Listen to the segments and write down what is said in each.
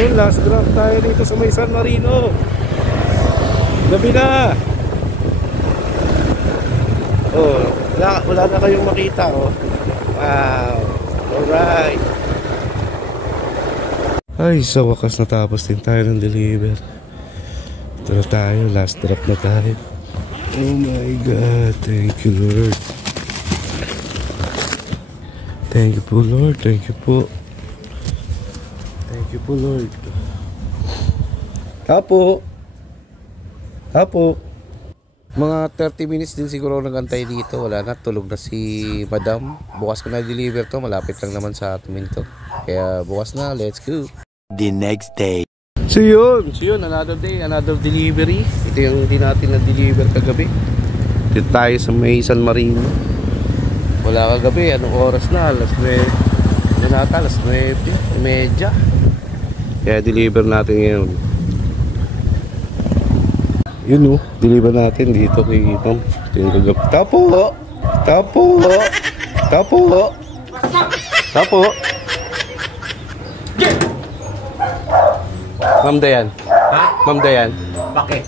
Yun, last drop tayo dito sa may San Marino. Gabi na. Oh, wala na kayong makita, oh. Wow. Alright. Ay, sa wakas natapos din tayo ng deliver. Ito na tayo, last drop na tayo. Oh my God, thank you Lord. Thank you po Lord, thank you po. Thank you po Lord. Apo. Apo. Mga 30 minutes din siguro nagantay dito. Wala na, tulog na si Madam. Bukas ko na deliver to, malapit lang naman sa atin to. Kaya bukas na, let's go. The next day. So yun, another day, another delivery. Ito yung hindi natin na-deliver kagabi. Dito tayo sa may San Marino. Wala kagabi, anong oras na? Alas 9. Alas 9:30. Kaya deliver natin ngayon. Yun o, deliver natin dito kay Ma'am. Ito yung kagabi. Tapo! Ma'am Dayan. Ha? Ma'am Dayan. Bakit?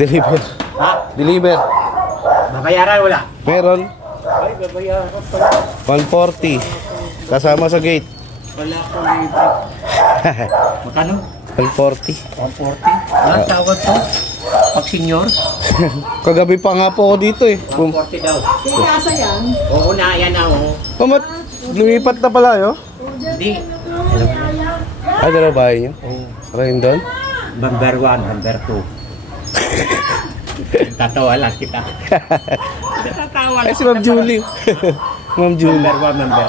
Deliver. Ha? Deliver. Babayaran wala? Meron. Ay, babayaran pala. 140. Kasama sa gate. Wala ko libre. Magkano? 140. 140? Walang tawad to? Pag senior? Kagabi pa nga po ako dito eh. 140 daw. Kasa yan? Oo na, yan na oo. Lumipat na pala yun? Hindi. Ay, dalawa bahay niyo? Oo. Saka yun doon? Number 1, number 2. Tatawa lang kita. Natatawa lang. Ay, si Ma'am Julie. Ma'am Julie. Number 1, number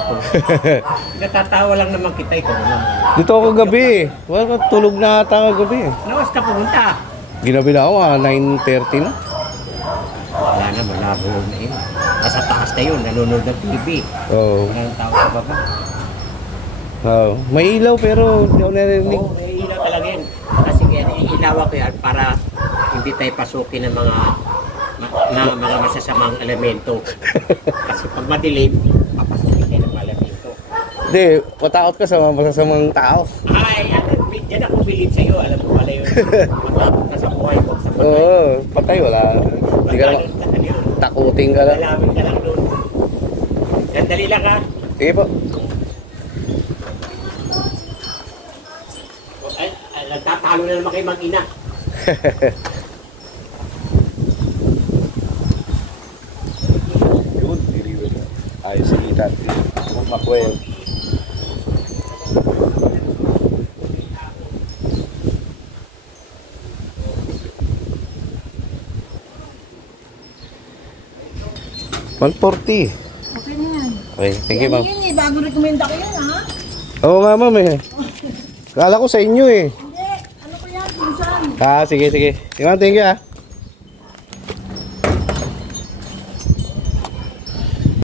2. Natatawa lang naman kita. Ikaw naman. Dito ako kagabi eh. Wala, tulog na ata kagabi eh. Nawas ka pumunta? Ginabi na ako 9:30 na. Wala na, malabo na yun. Nasa taas na yun, nanonood ng TV. Oo. Wala nang tao sa baba. Oh. May ilaw pero hindi ako narinig. Oo, may ilaw talaga yun. Kasi kaya ilaw ko yan para hindi tayo pasukin ng mga masasamang elemento. Kasi pag madilim, papasukin tayo ng mga elemento. Hindi, matakot ka sa mga masasamang tao. Ay, dyan ako bilib sa'yo. Alam mo pala yun. Matakot ka sa buhay mo. Sa patay. Oo, patay wala. Hindi ka lang, takutin ka lang. Lalamin ka lang doon. Sandali lang ha. Sige po. Ay, nagtatalo na naman kayo mag-ina. Yun, deliver na. Ayos si Itan. Makwel. $140. Okay na yan. Okay, thank you ma'am. Yan eh, bago rekomenda ko yan ha. Oo nga ma'am eh. Kala ko sa inyo eh. Hindi, ano ko yan, pinsan. Sige. Ma'am, thank you ah.